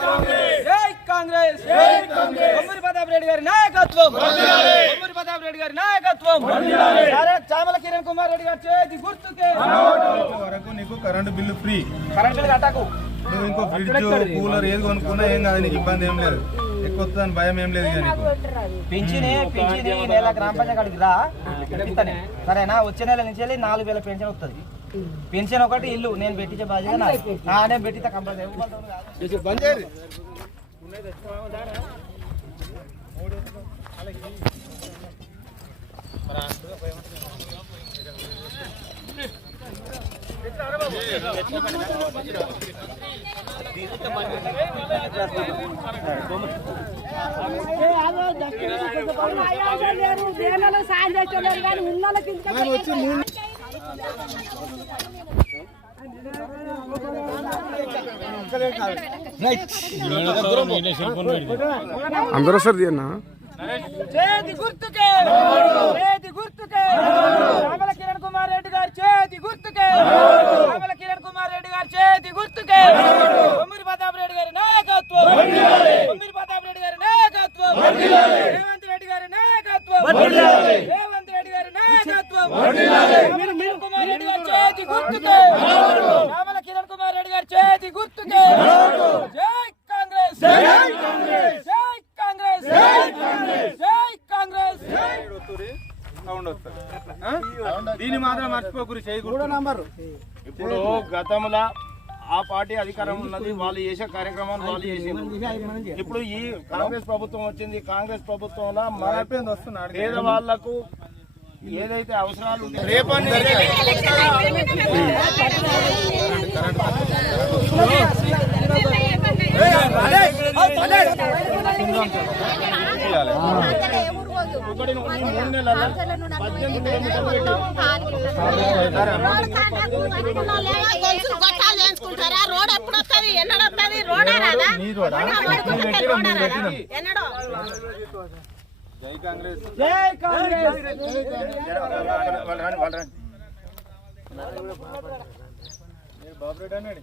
కాంగ్రెస్! జై కాంగ్రెస్! కొమ్మూరి ప్రతాప్ రెడ్డి గారి నాయకత్వం! కొమ్మూరి ప్రతాప్ రెడ్డి గారి నాయకత్వం! చామల కిరణ్ కుమార్ రెడ్డి గారి చేతి గుర్తుకే! వరకు నీకు current bill free. Current bill కట్టకు! నువ్వు ఇంకో ఫ్రిడ్జ్ కూలర్ ఏది కొనుక్కున్నా ఏం కాదు నీకు ఇబ్బంది ఏం లేదు. ఎక్కువ వస్తుందని భయం ఏం లేదు పెంచిని పెంచిని నెల గ్రామ పంచాయతీ రా. సరేనా? వచ్చే నెల నుంచి వెళ్ళి నాలుగు వేల పెన్షన్ వస్తుంది పెన్షన్ ఒకటి ఇల్లు. నేను పెట్టించే బాధ్యత నేను పెట్టితే కంపల్సరీ. సాయం చేసేవాళ్ళు కానీ ఇంకా అందరూ సార్ తీయన్నా? చేతి గుర్తుకే చేతి గుర్తుకే. రామల కిరణ్ కుమార్ రెడ్డి గారు చేతి గుర్తుకే. రామల కిరణ్ కుమార్ రెడ్డి గారు చేతి గుర్తుకే. కొమ్మిరి ప్రతాప్ రెడ్డి గారి నాయకత్వం. కొమ్మిరి ప్రతాప్ రెడ్డి గారి నాయకత్వం. రేవంత్ రెడ్డి గారి నాయకత్వం. రేవంత్ రెడ్డి గారి నాయకత్వం రామల కిరణ్ కుమార్ రెడ్డి గారి చేతి గుర్తుకే రామల కిరణ్ కుమార్ రెడ్డి గారి చేతి గుర్తుకే జై కాంగ్రెస్ జై కాంగ్రెస్ జై కాంగ్రెస్ జై కాంగ్రెస్ జై కాంగ్రెస్ సౌండ్ వస్తుంది? దీన్ని మాత్రం మర్చిపోకురి చేయకూడదు ఇప్పుడు గతంలో ఆ పార్టీ అధికారం ఉన్నది వాళ్ళు చేసే కార్యక్రమాలు వాళ్ళు చేసింది ఇప్పుడు ఈ కాంగ్రెస్ ప్రభుత్వం వచ్చింది కాంగ్రెస్ ప్రభుత్వంలో మన పేదవాళ్ళకు ఏదైతే అవసరాలు రేపటి రోడ్ ఎప్పుడు వస్తుంది ఎన్నడు వస్తుంది రోడ్ రాదా ఎన్నడో జై కాంగ్రెస్. జై కాంగ్రెస్. వాళ్ళు రాని, వాళ్ళు రాని. బాబు రెడ్డి అన్నాడు.